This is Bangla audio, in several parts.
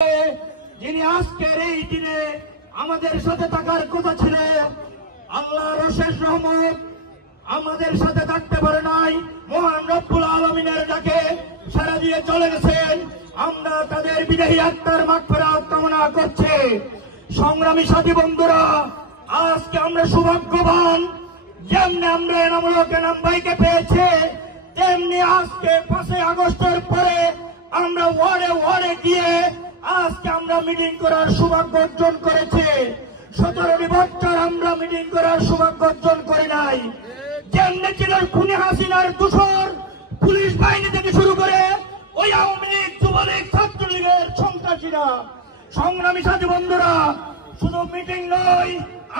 যিনি আজকের এই দিনে আমাদের সাথে থাকার কথা ছিল, আল্লাহর অশেষ রহমত আমাদের সাথে থাকতে পারে নাই। মহান রব্বুল আলামিনের ডাকে সাড়া দিয়ে চলে গেছেন। আমরা তাদের বিদেহী আত্মার মাগফিরাত কামনা করছি। সংগ্রামী সাথী বন্ধুরা, আজকে আমরা সৌভাগ্যবান, যেমনি আমরা এনামুল হক এনাম ভাইকে পেয়েছে, তেমনি আজকে 5 আগস্টের পরে আমরা ওয়ার্ডে ওয়ার্ডে গিয়ে আজকে আমরা মিটিং করার সৌভাগ্য অর্জন করেছি। 17 বছর আমরা মিটিং করার সৌভাগ্য অর্জন করি নাই। যেমনি ছিল খুনি হাসিনার দূষর পুলিশ বাহিনী থেকে শুরু করে ওই আওয়ামী লীগ, যুবলীগ, ছাত্রলীগের সন্ত্রাসীরা। সংগ্রামী সাথী বন্ধুরা, শুধু মিটিং নয়,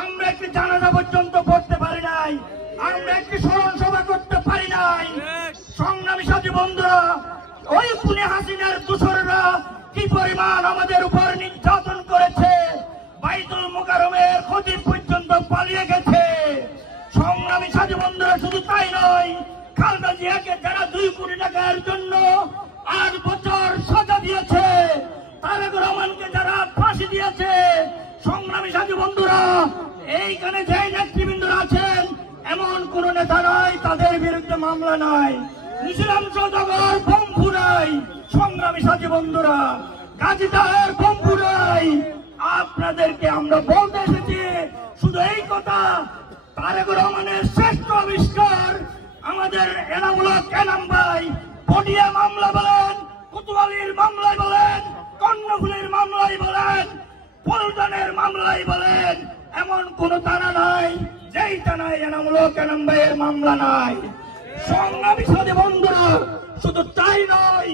আমরা একটি জানাজা পর্যন্ত পড়তে পারি নাই, আমরা একটি স্মরণ সভা করতে পারি নাই। সংগ্রামী সাথী বন্ধুরা, ওই খুনি হাসিনার দূষররা কি পরিমাণ আমাদের উপর নির্যাতন করেছে, বাইতুল মুকাররমের খতিব পর্যন্ত পালিয়ে গেছে। সংগ্রামী সাথী বন্ধুরা, শুধু তাই নয়, খালেদা জিয়াকে যারা 2 কোটি টাকার জন্য 8 বছর সাজা দিয়েছে, তারেক রহমানকে যারা ফাঁসি দিয়েছে। সংগ্রামী সাথী বন্ধুরা, এইখানে যে নেতৃবৃন্দরা আছেন, এমন কোন নেতা নাই তাদের বিরুদ্ধে মামলা নাই, নিশিরাম সওদাগর বম্বু নাই। সংগ্রামী সাথী বন্ধুরা, গাজীদার বম্বু নাই। আপনাদেরকে আমরা বলতে এসেছি শুধু এই কথা, তারেক রহমানের শ্রেষ্ঠ আবিষ্কার আমাদের এনামুল হক এনাম ভাই। পটিয়া মামলা বলেন, কোতোয়ালির মামলায় বলেন, কর্ণফুলীর মামলায় বলেন, পল্টনের মামলায় বলেন, এমন কোন থানা নাই যেই থানায় এনামুল হক এনাম ভাইয়ের মামলা নাই। সংগ্রামী সাথী বন্ধুরা, শুধু তাই নয়,